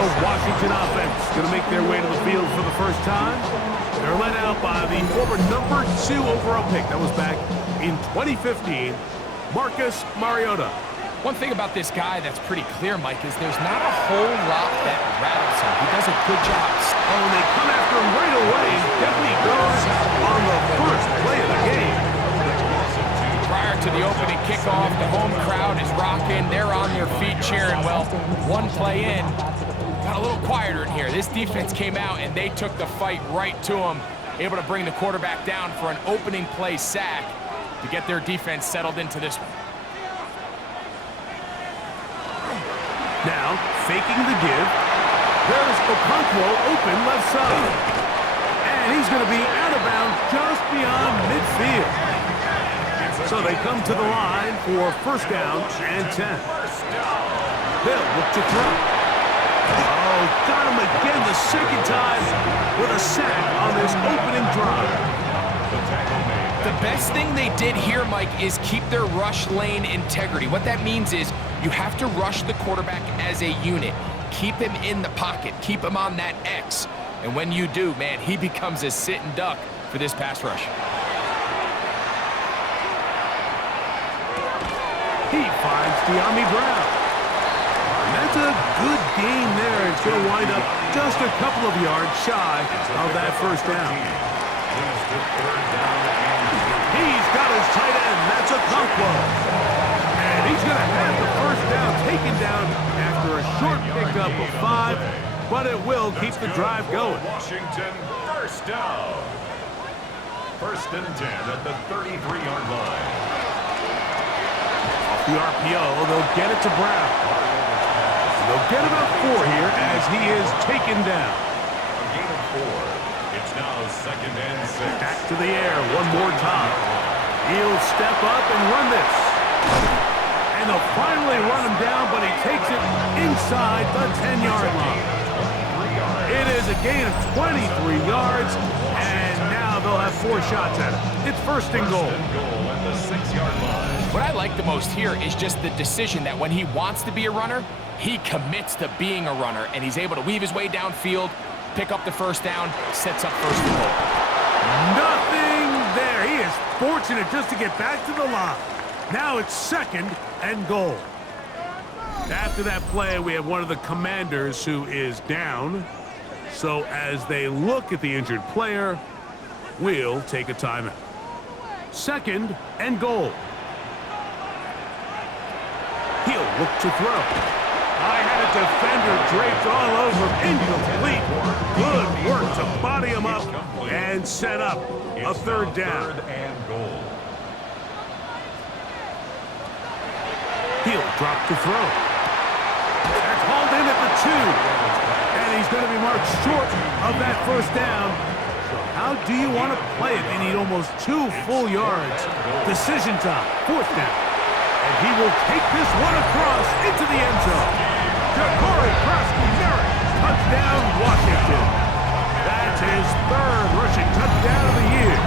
The Washington offense going to make their way to the field for the first time. They're led out by the former #2 overall pick. That was back in 2015, Marcus Mariota. One thing about this guy that's pretty clear, Mike, is there's not a whole lot that rattles him. He does a good job. Oh, and they come after him right away. Definitely goes on the first play of the game. Prior to the opening kickoff, the home crowd is rocking. They're on their feet cheering. Well, one play in, got a little quieter in here. This defense came out, and they took the fight right to him, able to bring the quarterback down for an opening play sack to get their defense settled into this one. Now, faking the give. There's Okonkwo open left side. And he's going to be out of bounds just beyond midfield. So they come to the line for first down and 10. They'll look to throw. Oh, got him again the second time with a sack on this opening drive. The best thing they did here, Mike, is keep their rush lane integrity. What that means is you have to rush the quarterback as a unit. Keep him in the pocket. Keep him on that X. And when you do, man, he becomes a sitting duck for this pass rush. He finds De'Ami Brown. And that's a good gain there. It's going to wind up just a couple of yards shy of that first down. He's got his tight end. That's Okonkwo. And he's going to have the first down taken down after a short pickup of 5, but it will keep the drive going. Washington, first down. First and 10 at the 33-yard line. Off the RPO, they'll get it to Brown. They'll get about 4 here as he is taken down. A gain of 4. It's now second and 6. Back to the air one more time. He'll step up and run this. And they'll finally run him down, but he takes it inside the 10-yard line. It is a gain of 23 yards, and now they'll have 4 shots at it. It's first and goal. At the 6-yard line. What I like the most here is just the decision that when he wants to be a runner, he commits to being a runner, and he's able to weave his way downfield, pick up the first down, sets up first and goal. Nothing there. He is fortunate just to get back to the line. Now it's second and goal. After that play, we have one of the Commanders who is down. So as they look at the injured player, we'll take a timeout. Second and goal. He'll look to throw. I had a defender draped all over him. Incomplete. Good work to body him up and set up a third down. Third and goal. He'll drop to throw. That's hauled in at the 2. And he's going to be marked short of that first down. So how do you want to play it? They need almost 2 full yards. Decision time. Fourth down. And he will take this one across into the end zone. Ja'Cory Krosky-Merritt, touchdown Washington. That's his 3rd rushing touchdown of the year.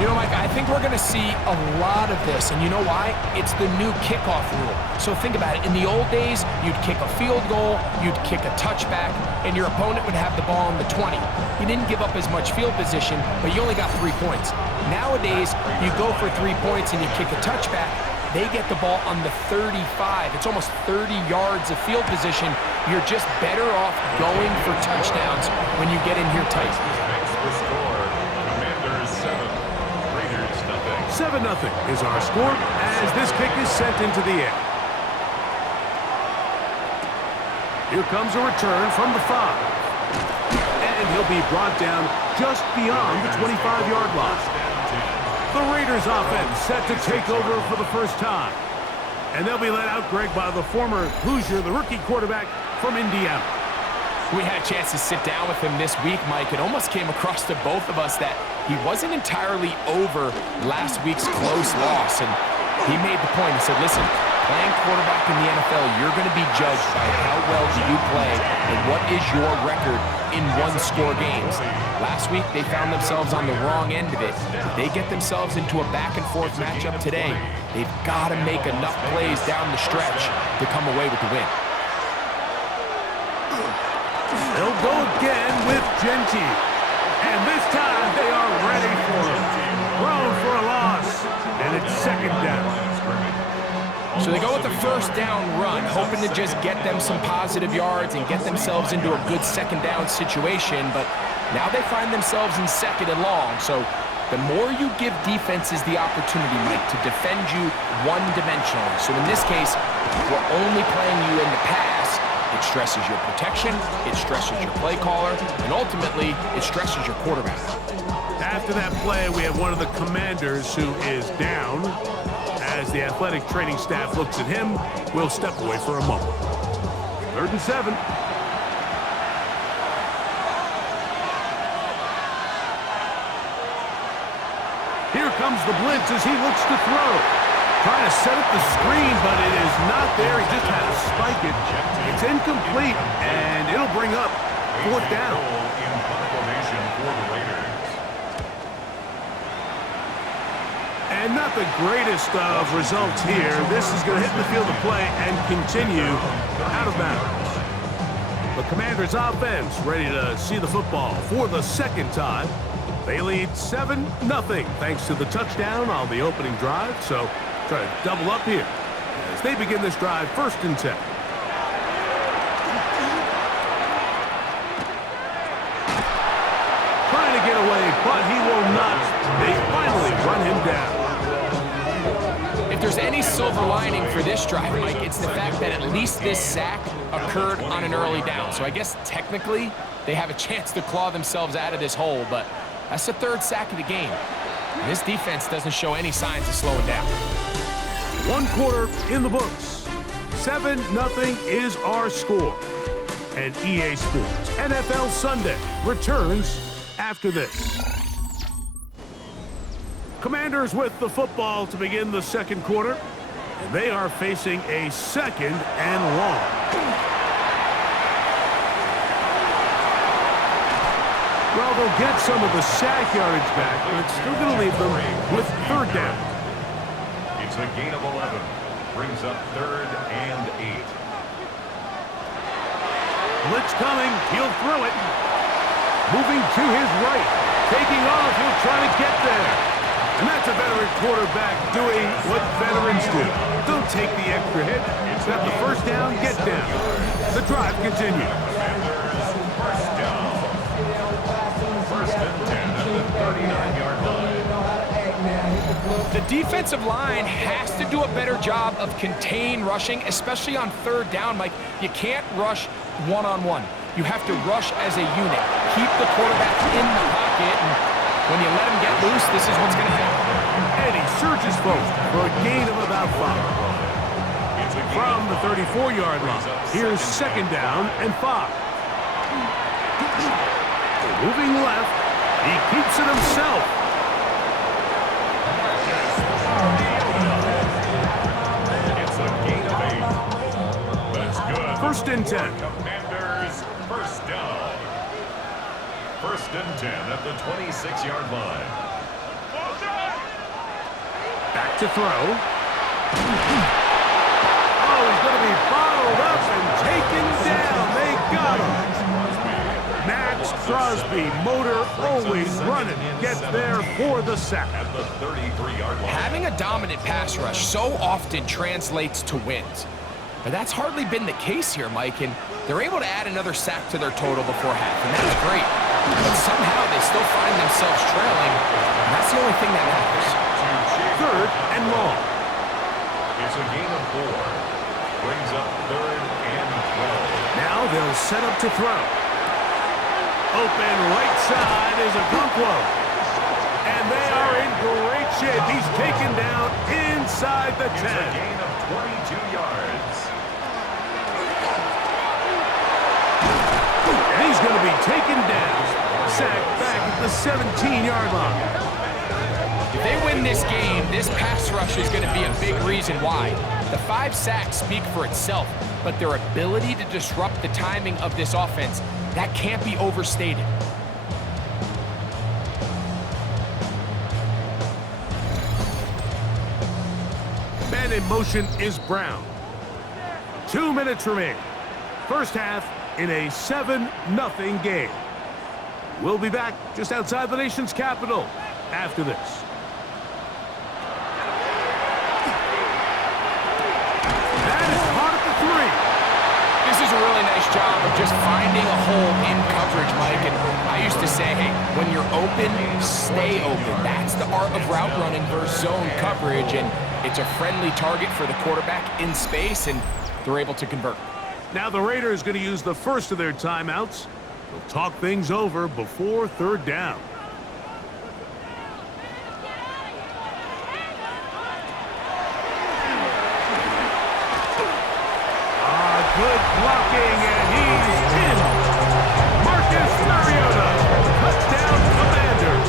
You know, Mike, I think we're going to see a lot of this, and you know why? It's the new kickoff rule. So think about it. In the old days, you'd kick a field goal, you'd kick a touchback, and your opponent would have the ball on the 20. You didn't give up as much field position, but you only got 3 points. Nowadays, you go for 3 points and you kick a touchback, they get the ball on the 35. It's almost 30 yards of field position. You're just better off going for touchdowns when you get in here tight. Makes the score. Commanders 7, Raiders 0. 7-0 is our score as this kick is sent into the air. Here comes a return from the 5. And he'll be brought down just beyond the 25-yard line. The Raiders offense set to take over for the first time. And they'll be led out, Greg, by the former Hoosier, the rookie quarterback from Indiana. We had a chance to sit down with him this week, Mike. It almost came across to both of us that he wasn't entirely over last week's close loss. And he made the point. He said, listen, playing quarterback in the NFL, you're going to be judged by how well you play and what is your record in one-score games. Last week, they found themselves on the wrong end of it. If they get themselves into a back-and-forth matchup today, they've got to make enough plays down the stretch to come away with the win. They'll go again with Genty. And this time they are ready for him. Thrown for a loss. And it's second down. So they go with the first down run, hoping to just get them some positive yards and get themselves into a good second down situation. But now they find themselves in second and long. So the more you give defenses the opportunity, Mike, to defend you one-dimensionally. So in this case, we're only playing you in the pass. It stresses your protection, it stresses your play caller, and ultimately, it stresses your quarterback. After that play, we have one of the commanders who is down. As the athletic training staff looks at him, we'll step away for a moment. 3rd and 7. Here comes the blitz as he looks to throw. Trying to set up the screen, but it is not there. He just had to spike it. It's incomplete, and it'll bring up 4th down. And not the greatest of results here. This is going to hit the field of play and continue out of bounds. The Commanders' offense ready to see the football for the second time. They lead 7-0 thanks to the touchdown on the opening drive. So try to double up here as they begin this drive 1st and 10. Trying to get away, but he will not. They finally run him down. If there's any silver lining for this drive, Mike, it's the fact that at least this sack occurred on an early down. So I guess technically they have a chance to claw themselves out of this hole, but that's the 3rd sack of the game. And this defense doesn't show any signs of slowing down. 1 quarter in the books. 7-0 is our score. And EA Sports NFL Sunday returns after this. Commanders with the football to begin the 2nd quarter. And they are facing a 2nd and long. Well, they'll get some of the sack yardage back, but it's still going to leave them with 3rd down. It's a gain of 11. Brings up 3rd and 8. Blitz coming. He'll throw it. Moving to his right. Taking off. He'll try to get there. And that's a veteran quarterback doing what veterans do. Don't take the extra hit. Got the first down, get down. The drive continues. First down. 1st and 10 at the 39-yard line. The defensive line has to do a better job of contain rushing, especially on 3rd down. Mike, you can't rush one-on-one. You have to rush as a unit. Keep the quarterback in the pocket, and when you let him get loose, this is what's going to happen. And he surges forward for a gain of about 5. From the 34-yard line, here's 2nd down and 5. Moving left, he keeps it himself. It's a gain of 8. That's good. 1st and 10. Commanders, 1st down. 1st and 10 at the 26-yard line. Back to throw. Oh, he's going to be bottled up and taken down. They got him. Max Crosby, motor always running, gets there for the sack. At the 33-yard line. Having a dominant pass rush so often translates to wins. But that's hardly been the case here, Mike, and they're able to add another sack to their total before half, and that's great. But somehow they still find themselves trailing, and that's the only thing that matters. 3rd and long. It's a gain of 4. Brings up 3rd and 12. Now they'll set up to throw. Open right side is a Okonkwo. And they are in great shape. He's taken down inside the 10. It's a gain of 22 yards. And he's going to be taken down. Sacked back at the 17-yard line. If they win this game, this pass rush is going to be a big reason why. The 5 sacks speak for itself, but their ability to disrupt the timing of this offense, that can't be overstated. Man in motion is Brown. 2 minutes remaining. First half, in a 7-0 game. We'll be back just outside the nation's capital after this. That is hard at the 3. This is a really nice job of just finding a hole in coverage, Mike. And I used to say, hey, when you're open, stay open. That's the art of route running versus zone coverage. And it's a friendly target for the quarterback in space, and they're able to convert. Now the Raiders going to use the first of their timeouts. They'll talk things over before third down. Good blocking, and he's in. Marcus Mariota, touchdown Commanders.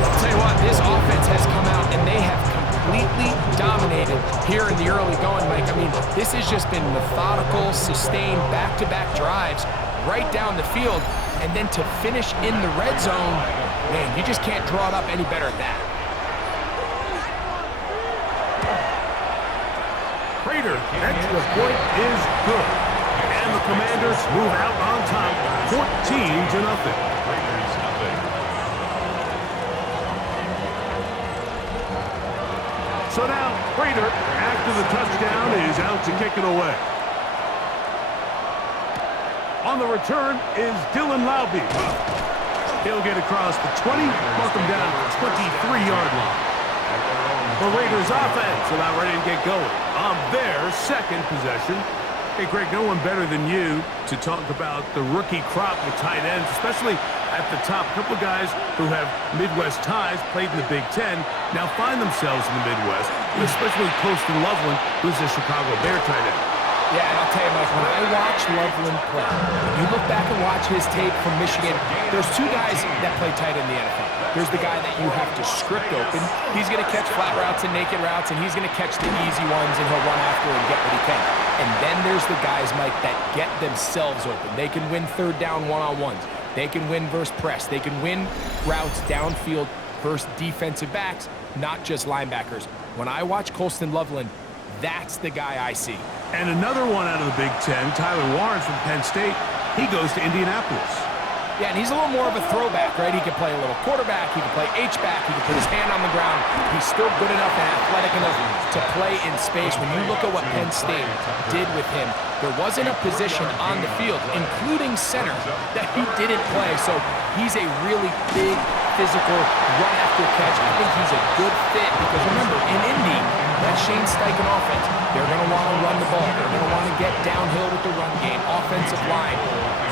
I'll tell you what, this offense has come out, and they have completely dominated here in the early going, Mike. I mean, this has just been methodical, sustained, back-to-back drives right down the field, and then to finish in the red zone, man, you just can't draw it up any better than that. Prater, extra point is good. And the Commanders move out on top, 14-0. So now, Prater, after the touchdown, is out to kick it away. On the return is Dylan Laube. He'll get across the 20, mark him down at the 23-yard line. The Raiders offense about ready to get going on their second possession. Hey, Greg, no one better than you to talk about the rookie crop with tight ends, especially at the top. A couple of guys who have Midwest ties, played in the Big Ten, now find themselves in the Midwest, especially Colston Loveland, who's a Chicago Bear tight end. Yeah, and I'll tell you, Mike, when I watch Loveland play, you look back and watch his tape from Michigan, there's two guys that play tight in the NFL. There's the guy that you have to script open. He's going to catch flat routes and naked routes, and he's going to catch the easy ones, and he'll run after and get what he can. And then there's the guys, Mike, that get themselves open. They can win third down one-on-ones. They can win versus press. They can win routes downfield versus defensive backs, not just linebackers. When I watch Colston Loveland, that's the guy I see. And another one out of the Big Ten, Tyler Warren from Penn State. He goes to Indianapolis. Yeah, and he's a little more of a throwback, right? He can play a little quarterback, he can play H-back, he can put his hand on the ground. He's still good enough and athletic enough to play in space. When you look at what Penn State did with him, there wasn't a position on the field, including center, that he didn't play. So he's a really big, physical, run-after-catch. I think he's a good fit because, remember, in Indy, that Shane Steichen offense, they're going to want to run the ball. They're going to want to get downhill with the run game, offensive line.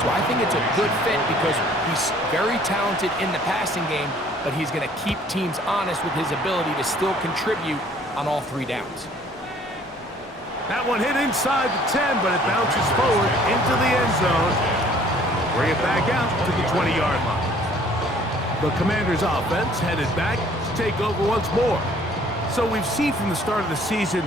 So I think it's a good fit because he's very talented in the passing game, but he's going to keep teams honest with his ability to still contribute on all three downs. That one hit inside the 10, but it bounces forward into the end zone. Bring it back out to the 20-yard line. The Commanders' offense headed back to take over once more. So we've seen from the start of the season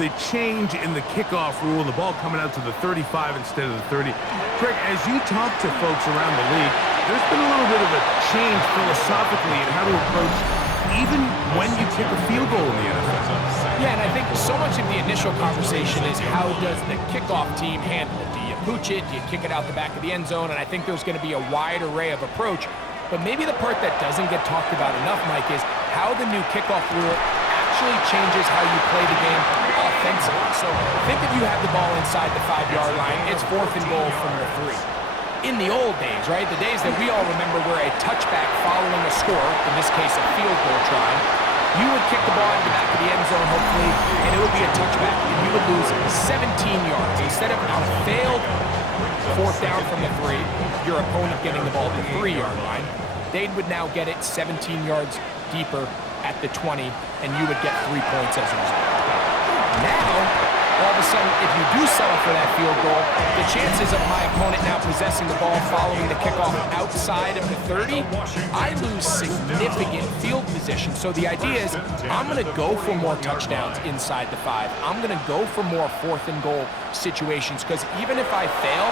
the change in the kickoff rule, the ball coming out to the 35 instead of the 30. Greg, as you talk to folks around the league, there's been a little bit of a change philosophically in how to approach even when you kick a field goal in the NFL. Yeah, and I think so much of the initial conversation is how does the kickoff team handle it? Do you pooch it? Do you kick it out the back of the end zone? And I think there's going to be a wide array of approach. But maybe the part that doesn't get talked about enough, Mike, is how the new kickoff rule actually changes how you play the game offensively. So think if you have the ball inside the 5-yard line, it's 4th and goal from the 3. In the old days, right, the days that we all remember were a touchback following a score, in this case a field goal try, you would kick the ball into the back of the end zone, hopefully, and it would be a touchback, and you would lose 17 yards. Instead of on a failed 4th down from the 3, your opponent getting the ball at the 3-yard line, they would now get it 17 yards deeper at the 20, and you would get 3 points as a result. Now, all of a sudden, if you do settle for that field goal, the chances of my opponent now possessing the ball following the kickoff outside of the 30, I lose significant field position. So the idea is I'm going to go for more touchdowns inside the 5. I'm going to go for more 4th and goal situations because even if I fail,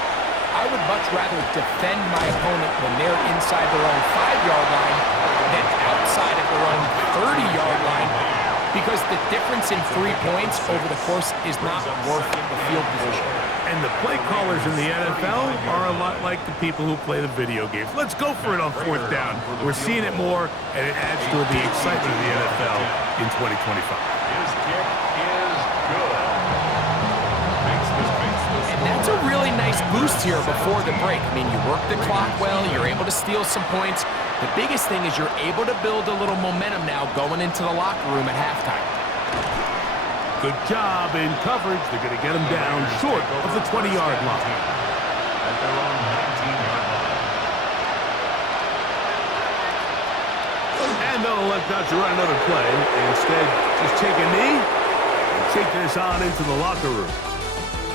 I would much rather defend my opponent when they're inside their own 5-yard line than outside of their own 30-yard line because the difference in 3 points over the course is not worth the field position. And the play callers in the NFL are a lot like the people who play the video games. Let's go for it on 4th down. We're seeing it more, and it adds to the excitement of the NFL in 2025. His kick is good. And that's a really nice boost here before the break. I mean, you work the clock well, you're able to steal some points. The biggest thing is you're able to build a little momentum now going into the locker room at halftime. Good job in coverage. They're going to get him down short of the 20-yard line. At their own 19-yard line. And they'll elect not to run another play. Instead, just take a knee and take this on into the locker room.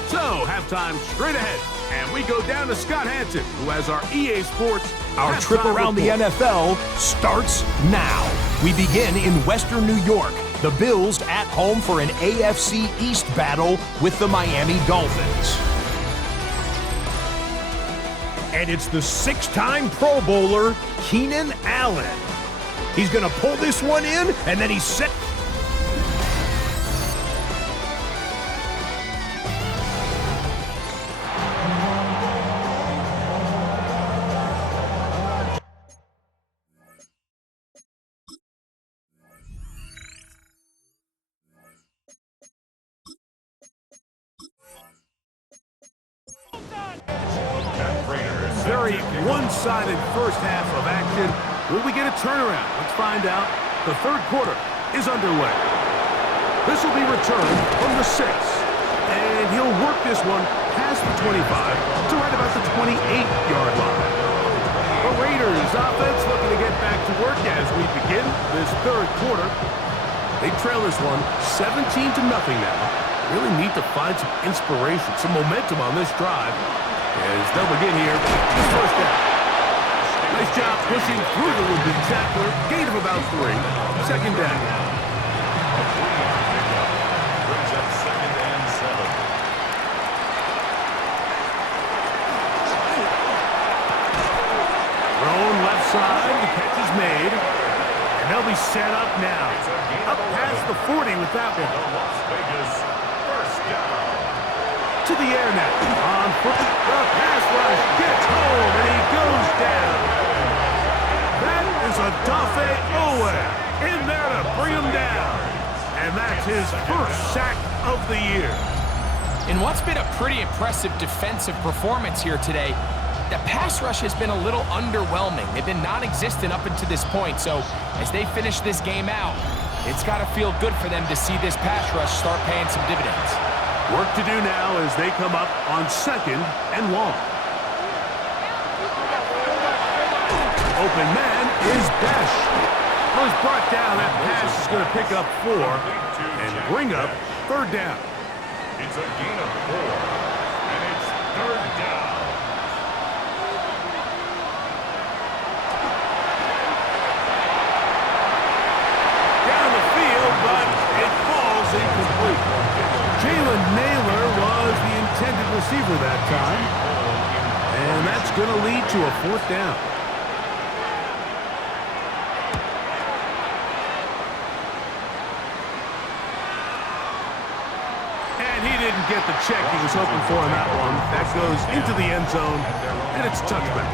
So, halftime straight ahead. And we go down to Scott Hansen, who has our EA Sports Our trip around the NFL starts now. We begin in Western New York. The Bills at home for an AFC East battle with the Miami Dolphins. And it's the 6-time Pro Bowler, Keenan Allen. He's going to pull this one in, and then he's set. Very one-sided first half of action. Will we get a turnaround? Let's find out. The third quarter is underway. This will be returned from the 6. And he'll work this one past the 25 to right about the 28-yard line. The Raiders offense looking to get back to work as we begin this third quarter. They trail this one 17-0 now. Really need to find some inspiration, some momentum on this drive. As they'll begin here, this first down. Nice job pushing through the would-be tackler. Gain of about 3. Second down. Brings up 2nd and 7. Thrown left side, the catch is made. And they'll be set up now. Up past the 40 with that one. Las Vegas first down. To the air now. On foot. The pass rush gets home, and he goes down. That is a Dafe Owe in there to bring him down. And that's his first sack of the year. In what's been a pretty impressive defensive performance here today, the pass rush has been a little underwhelming. They've been non-existent up until this point, so as they finish this game out, it's got to feel good for them to see this pass rush start paying some dividends. Work to do now as they come up on 2nd and long. Open man is Besh. Was brought down. That pass is going to pick up 4 and bring up 3rd down. It's a gain of 4, and it's 3rd down. Down the field, but it falls incomplete. Jalen Naylor was the intended receiver that time. And that's going to lead to a 4th down. And he didn't get the check he was hoping for in that one. That goes into the end zone, and it's touchback.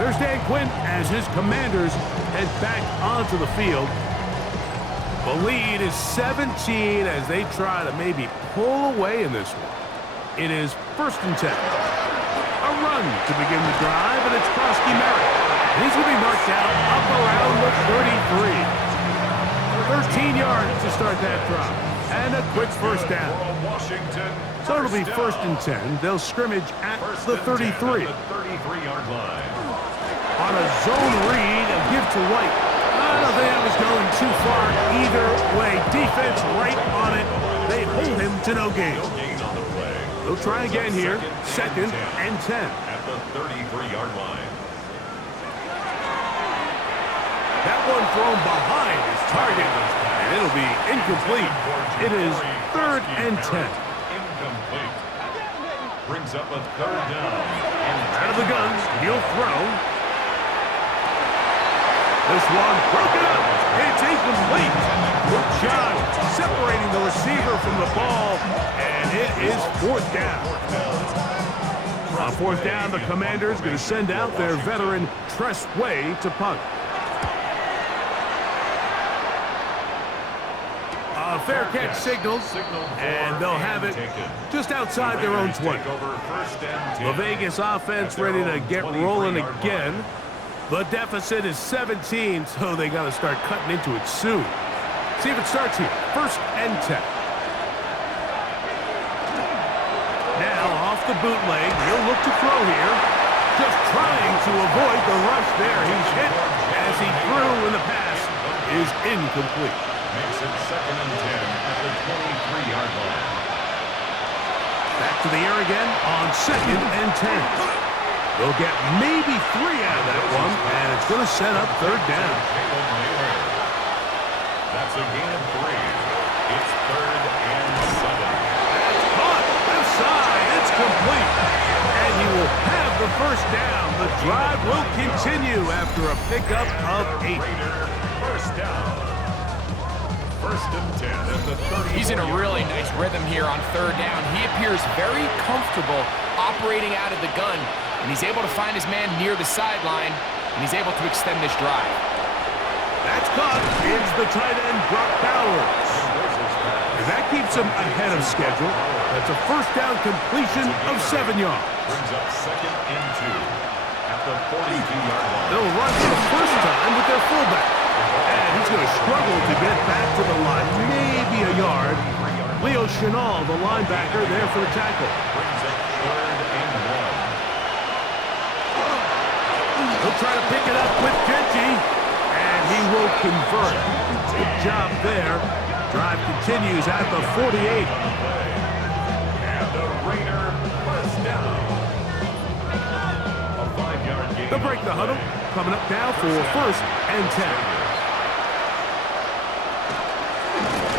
There's Dan Quinn as his Commanders head back onto the field. The lead is 17 as they try to maybe pull away in this one. It is 1st and 10. A run to begin the drive, and it's Krosky Merritt. And he's going to be marked out up around the 33. 13 yards to start that drive. And a quick first down. So it'll be 1st and 10. They'll scrimmage at the 33. 33-yard line. On a zone read, a give to White. I don't think that was going too far either way. Defense right on it. They hold him to no gain. No gain on the play. They'll try again here. 2nd and 10. At the 33-yard line. That one thrown behind his target, and it'll be incomplete. It is 3rd and 10. Incomplete. Brings up a 3rd down. Out of the guns, he'll throw. This one broken up. It's incomplete. Good job separating the receiver from the ball, and it is fourth down. On fourth down, the Commanders going to send out their veteran Tress Way to punt. A fair catch signaled, and they'll have it just outside their own 20. The Vegas offense ready to get rolling again. The deficit is 17, so they got to start cutting into it soon. See if it starts here. First and 10. Now off the bootleg, he'll look to throw here. Just trying to avoid the rush there. He's hit as he threw, and the pass is incomplete. Makes it second and 10 at the 23-yard line. Back to the air again on second and 10. They'll get maybe 3 out of that one, and it's going to set up third down. That's a gain of 3. It's third and 7. That's caught. Left side. It's complete. And he will have the first down. The drive will continue after a pickup of 8. First down. First and 10 at the 30. He's in a really nice rhythm here on third down. He appears very comfortable operating out of the gun, and he's able to find his man near the sideline, and he's able to extend this drive. That's caught. It's the tight end, Brock Bowers. And that keeps him ahead of schedule. That's a first down completion of 7 yards. Brings up second and 2 at the 42-yard line. They'll run for the first time with their fullback. And he's going to struggle to get back to the line, maybe a yard. Leo Chenal, the linebacker, there for the tackle. Brings up third and 1. He'll try to pick it up with Genty, and he will convert. Good job there. Drive continues at the 48. And the Raider first down. A 5-yard gain. They'll break the huddle. Coming up now for first and 10.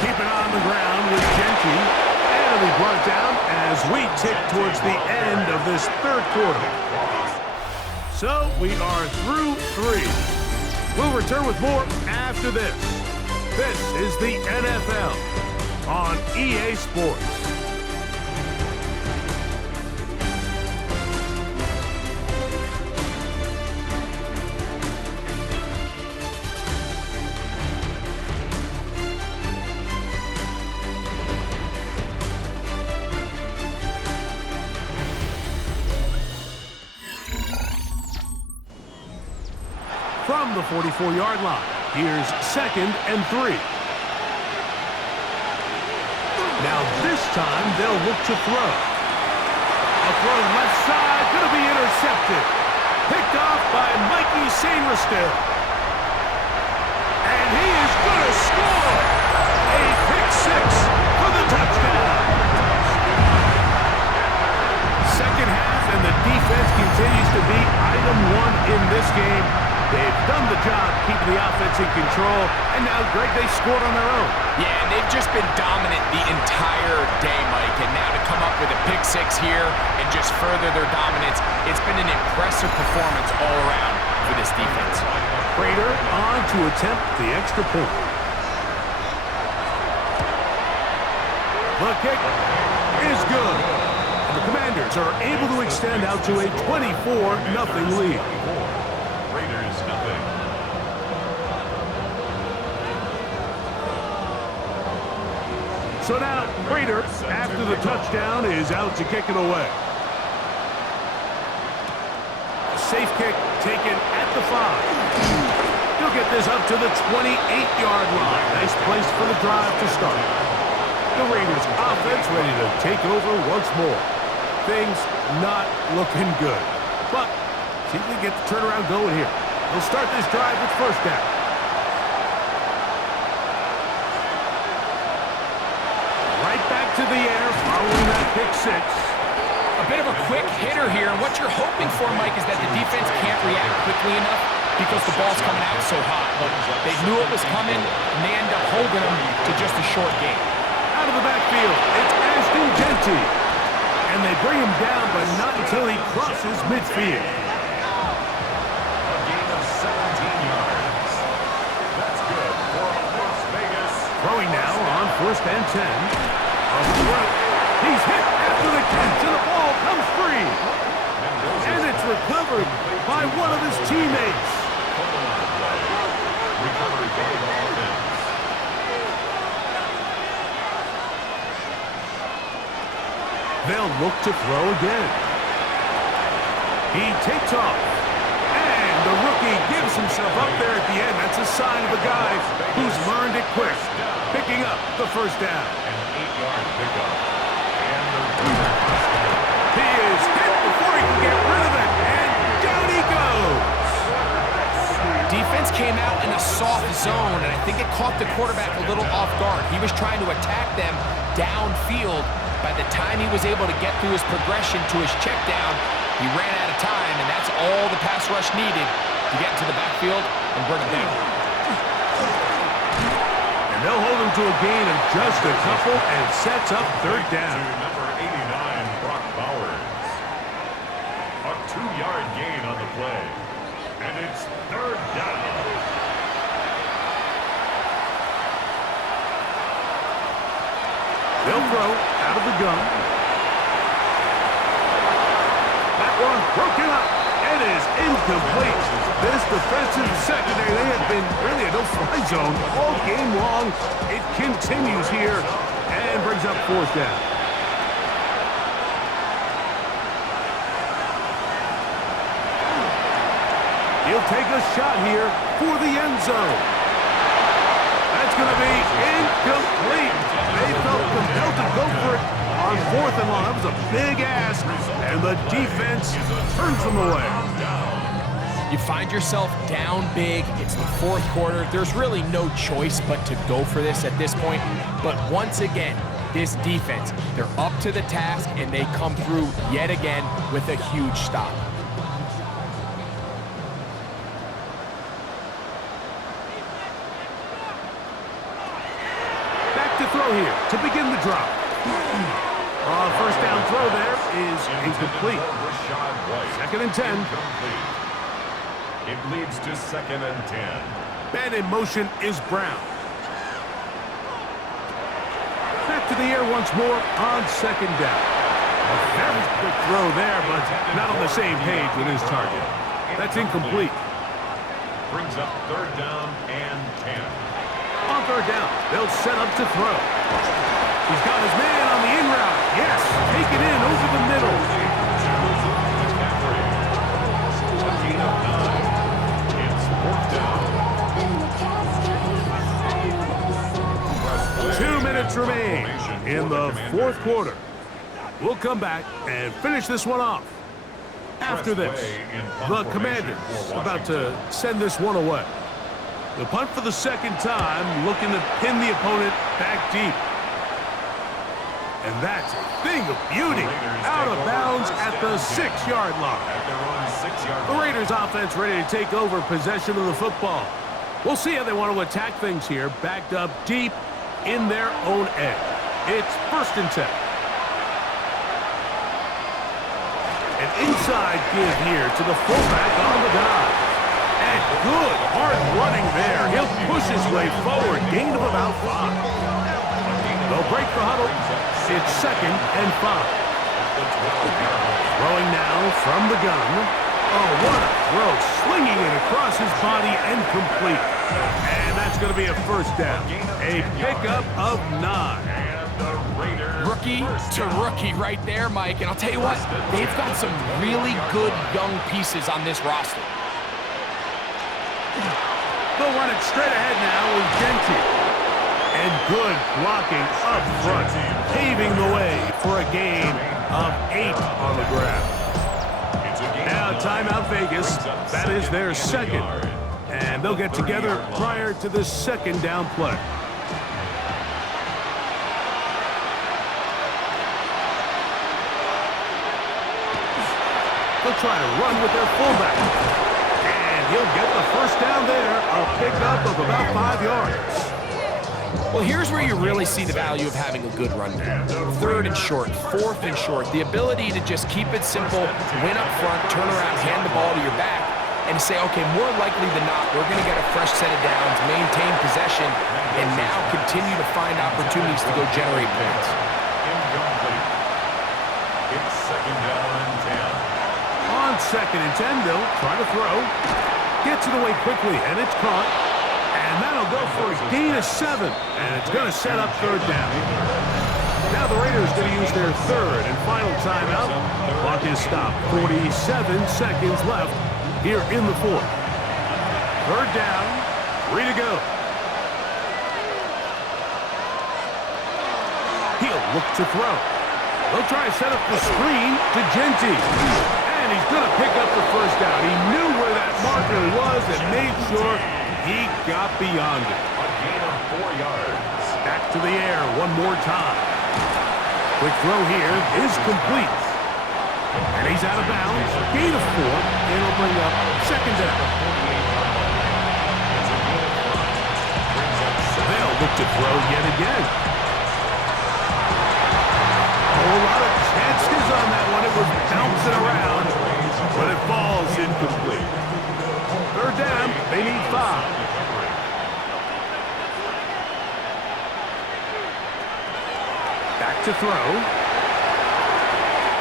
Keep it on the ground with Genty. And we brought it down as we tick towards the end of this third quarter. So we are through 3. We'll return with more after this. This is the NFL on EA Sports. From the 44-yard line, here's second and 3. Now this time they'll look to throw. A throw left side, going to be intercepted. Picked off by Mikey Sainristil. And he is going to score. A pick 6 for the touchdown. Second half, and the defense continues to be item 1 in this game. They've done the job keeping the offense in control, and now, Greg, they scored on their own. Yeah, and they've just been dominant the entire day, Mike, and now to come up with a pick 6 here and just further their dominance, it's been an impressive performance all around for this defense. Prater on to attempt the extra point. The kick is good. And the Commanders are able to extend out to a 24-0 lead. Raiders nothing. So now, Prater, after the touchdown, is out to kick it away. A safe kick taken at the 5. He'll get this up to the 28-yard line. Nice place for the drive to start. The Raiders offense ready to take over once more. Things not looking good. But see if we get the turnaround going here. They'll start this drive with first down. Right back to the air following that pick 6. A bit of a quick hitter here, and what you're hoping for, Mike, is that the defense can't react quickly enough because the ball's coming out so hot. But they knew it was coming, and they end up holding them to just a short game. Out of the backfield, it's Ashton Genty. And they bring him down, but not until he crosses midfield. A gain of 17 yards. That's good for a Las Vegas and 10. He's hit after the catch, and the ball comes free. And it's recovered by one of his teammates. Recovery by the offense. They'll look to throw again. He takes off. And the rookie gives himself up there at the end. That's a sign of a guy who's learned it quick. Picking up the first down. An 8-yard pickup. And the He is hit before he can get rid of it. And down he goes. Defense came out in a soft zone, and I think it caught the quarterback a little off guard. He was trying to attack them downfield. By the time he was able to get through his progression to his check down, he ran out of time, and that's all the pass rush needed to get into the backfield and bring him down. And they'll hold him to a gain of just a couple and sets up third down. number 89, Brock Bowers. A 2-yard gain on the play. And it's third down. They'll throw out of the gun. That one broken up. It is incomplete. This defensive secondary, they have been really a no-fly zone all game long. It continues here and brings up fourth down. He'll take a shot here for the end zone. That's going to be incomplete. They felt compelled to go for it on fourth and long. That was a big ask, and the defense turns them away. You find yourself down big. It's the fourth quarter. There's really no choice but to go for this at this point. But once again, this defense, they're up to the task, and they come through yet again with a huge stop. Throw here to begin the drop. First down throw there is incomplete. Second and 10. It leads to second and 10. And in motion is Brown. Back to the air once more on second down. A very quick throw there, but not on the same page with his target. That's incomplete. Brings up third down and 10. On third down, they'll set up to throw. He's got his man on the in route. Yes, take it in over the middle. It's 4th down. 2 minutes remain in the fourth quarter. We'll come back and finish this one off. After this, the Commanders about to send this one away. The punt for the second time, looking to pin the opponent back deep. And that's a thing of beauty. Out of bounds at the 6-yard line. The Raiders offense ready to take over possession of the football. We'll see how they want to attack things here, backed up deep in their own end. It's first and 10. An inside give here to the fullback on the dive. And good hard running there. He'll push his way forward. Gain of about 5. They'll break the huddle. It's second and 5. Throwing now from the gun. Oh, what a throw. Slinging it across his body and complete. And that's going to be a first down. A pickup of 9. Rookie to rookie right there, Mike. And I'll tell you what, they've got some really good young pieces on this roster. They'll run it straight ahead now with Genty. And good blocking up front, paving the way for a gain of 8 on the ground. Now timeout Vegas. That is their second. And they'll get together prior to the second down play. They'll try to run with their fullback. And he'll get the first down there, a pickup of about 5 yards. Well, here's where you really see the value of having a good run game. Third and short, fourth and short. The ability to just keep it simple, win up front, turn around, hand the ball to your back. and say, okay, more likely than not, we're going to get a fresh set of downs, maintain possession, and now continue to find opportunities to go generate points. Incomplete. It's second down and 10. On second and 10, they'll try to throw. Gets it away quickly, and it's caught. And that'll go for a gain of 7, and it's going to set up third down. Now the Raiders going to use their third and final timeout. Clock is stopped. 47 seconds left here in the fourth. Third down, 3 to go. He'll look to throw. They'll try to set up the screen to Genty. And he's going to pick up the first down. He knew where that marker was and made sure he got beyond it. A gain of 4 yards. Back to the air one more time. Quick throw here is complete. And he's out of bounds. Gain of 4. And it'll bring up second down. They'll look to throw yet again. A whole lot of chances on that one. It was bouncing around, but it falls incomplete. Third down, they need 5. Back to throw.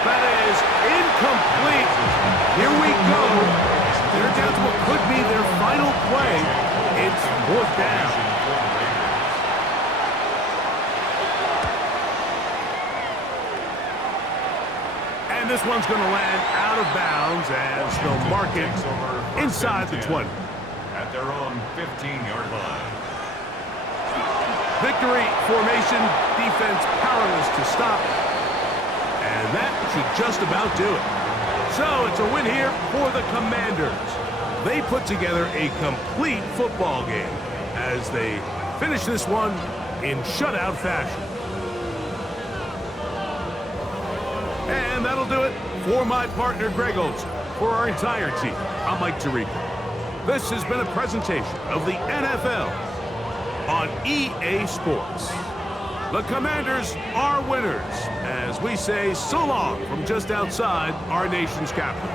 That is incomplete. Here we go. They're down to what could be their final play. It's fourth down. And this one's going to land out of bounds as they'll mark it inside the 20. At their own 15-yard line. Victory formation, defense powerless to stop. And that should just about do it. So it's a win here for the Commanders. They put together a complete football game as they finish this one in shutout fashion. And that'll do it for my partner, Greg Olson. For our entire team, I'm Mike Tirico. This has been a presentation of the NFL on EA Sports. The Commanders are winners as we say so long from just outside our nation's capital.